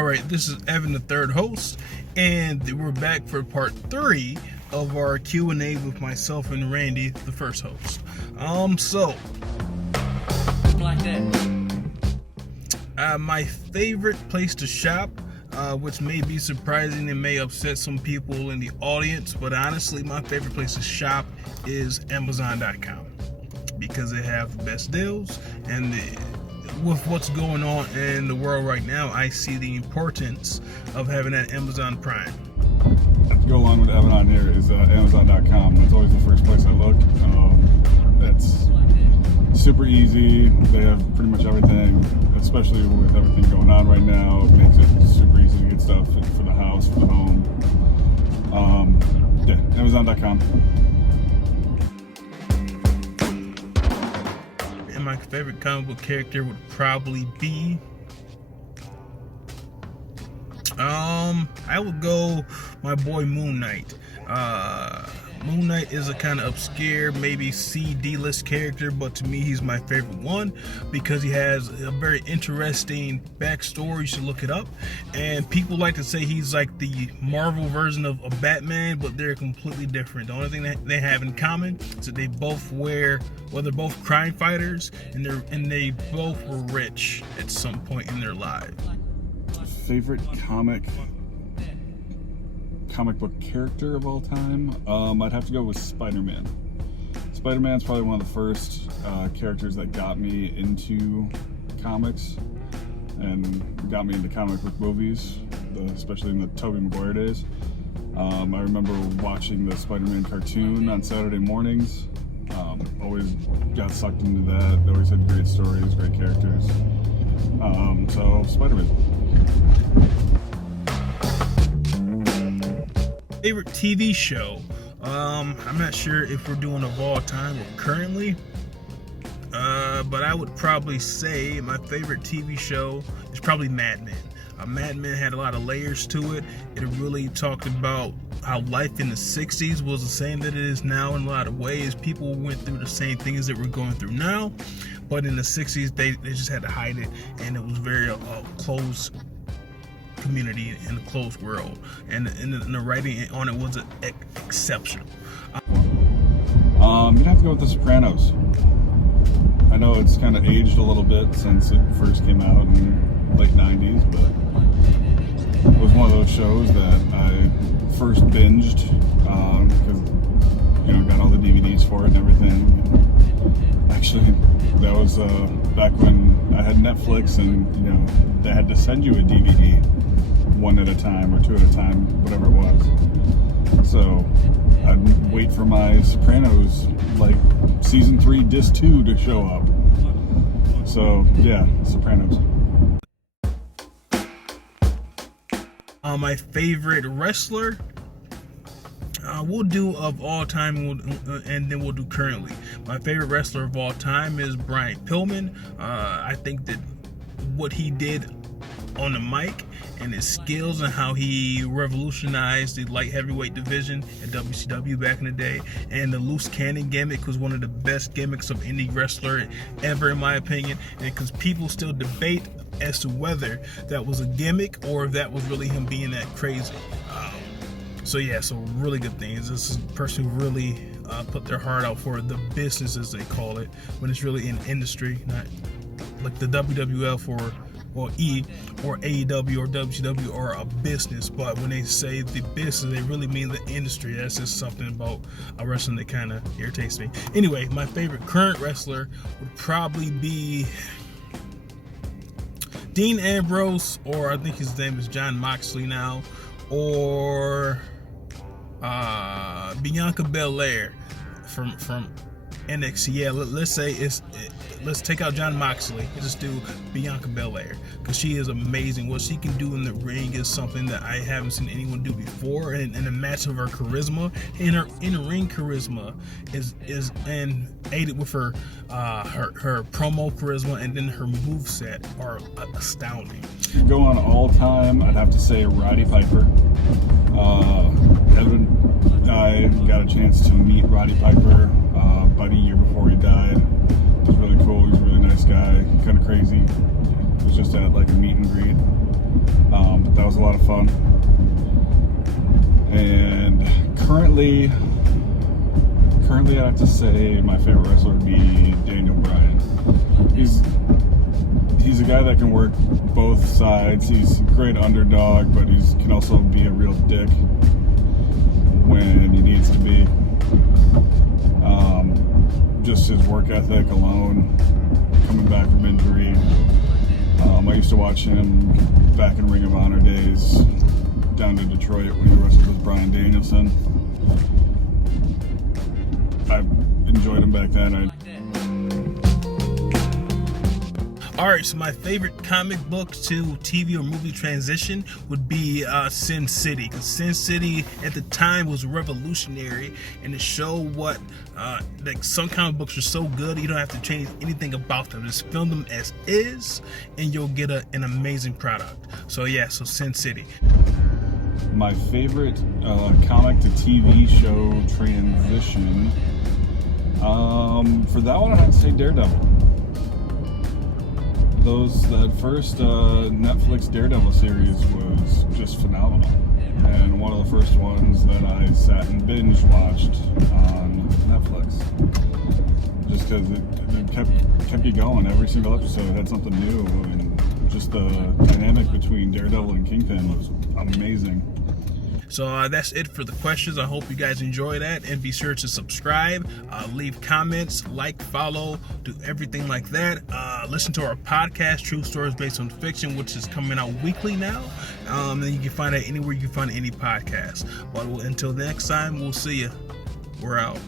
All right, this is Evan, the third host, and we're back for part 3 of our Q&A with myself and Randy, the first host. My favorite place to shop, which may be surprising and may upset some people in the audience, but honestly, my favorite place to shop is Amazon.com because they have the best deals, and with what's going on in the world right now, I see the importance of having that Amazon Prime. To go along with Evan on here is Amazon.com. That's always the first place I look. It's super easy. They have pretty much everything, especially with everything going on right now. It makes it super easy to get stuff for the house, for the home. Amazon.com. And my favorite comic book character would probably be I would go my boy Moon Knight. Moon Knight is a kind of obscure, maybe C-D-list character, but to me he's my favorite one because he has a very interesting backstory. You should look it up. And people like to say he's like the Marvel version of Batman, but they're completely different. The only thing that they have in common is that they both they're both crime fighters, and they both were rich at some point in their lives. Favorite comic book character of all time? I'd have to go with Spider-Man. Spider-Man's probably one of the first characters that got me into comics and got me into comic book movies, especially in the Tobey Maguire days. I remember watching the Spider-Man cartoon on Saturday mornings. Always got sucked into that. They always had great stories, great characters. So Spider-Man. Favorite TV show? I'm not sure if we're doing of all time or currently, but I would probably say my favorite TV show is probably Mad Men. Mad Men had a lot of layers to it. It really talked about how life in the 60s was the same that it is now in a lot of ways. People went through the same things that we're going through now, but in the 60s they just had to hide it, and it was very close community in a closed world, and the writing on it was exceptional. You'd have to go with The Sopranos. I know it's kind of aged a little bit since it first came out in the late 90s, but it was one of those shows that I first binged because got all the DVDs for it and everything. Actually, that was back when I had Netflix, and they had to send you a DVD one at a time or two at a time, whatever it was. So I'd wait for my Sopranos, like season 3 disc 2 to show up. So yeah, Sopranos. My favorite wrestler, we'll do of all time, and then we'll do currently. My favorite wrestler of all time is Brian Pillman. I think that what he did on the mic and his skills and how he revolutionized the light heavyweight division at WCW back in the day, and the loose cannon gimmick was one of the best gimmicks of any wrestler ever, in my opinion, and because people still debate as to whether that was a gimmick or if that was really him being that crazy. So really good things. This is a person who really put their heart out for the business, as they call it, when it's really an industry, not like the WWF or E or AEW or WCW or a business. But when they say the business, they really mean the industry. That's just something about wrestling that kind of irritates me. Anyway, my favorite current wrestler would probably be Dean Ambrose, or I think his name is Jon Moxley now, or Bianca Belair from NXT. Yeah, let's say let's take out Jon Moxley and just do Bianca Belair, because she is amazing. What she can do in the ring is something that I haven't seen anyone do before, and a match of her charisma and her in-ring charisma is and aided with her promo charisma, and then her moveset are astounding. Go on all time, I'd have to say Roddy Piper. Evan and I got a chance to meet Roddy Piper about a year before he died. It was really cool. He's a really nice guy, kind of crazy. It was just at like a meet and greet. was a lot of fun. And currently I'd have to say my favorite wrestler would be Daniel Bryan. He's a guy that can work both sides. He's a great underdog, but he can also be a real dick when he needs to be. Just his work ethic alone, coming back from injury. I used to watch him back in Ring of Honor days down to Detroit when he wrestled with Bryan Danielson. I enjoyed him back then. Alright, so my favorite comic book to TV or movie transition would be Sin City. Because Sin City at the time was revolutionary, and it showed what, like, some comic books are so good you don't have to change anything about them. Just film them as is, and you'll get an amazing product. So yeah, so Sin City. My favorite comic to TV show transition, for that one I have to say Daredevil. That first Netflix Daredevil series was just phenomenal, and one of the first ones that I sat and binge watched on Netflix, just because it kept you going. Every single episode had something new, and just the dynamic between Daredevil and Kingpin was amazing. So that's it for the questions. I hope you guys enjoy that, and be sure to subscribe, leave comments, like, follow, do everything like that. Listen to our podcast, True Stories Based on Fiction, which is coming out weekly now. And you can find it anywhere you can find any podcast. But until next time, we'll see you. We're out.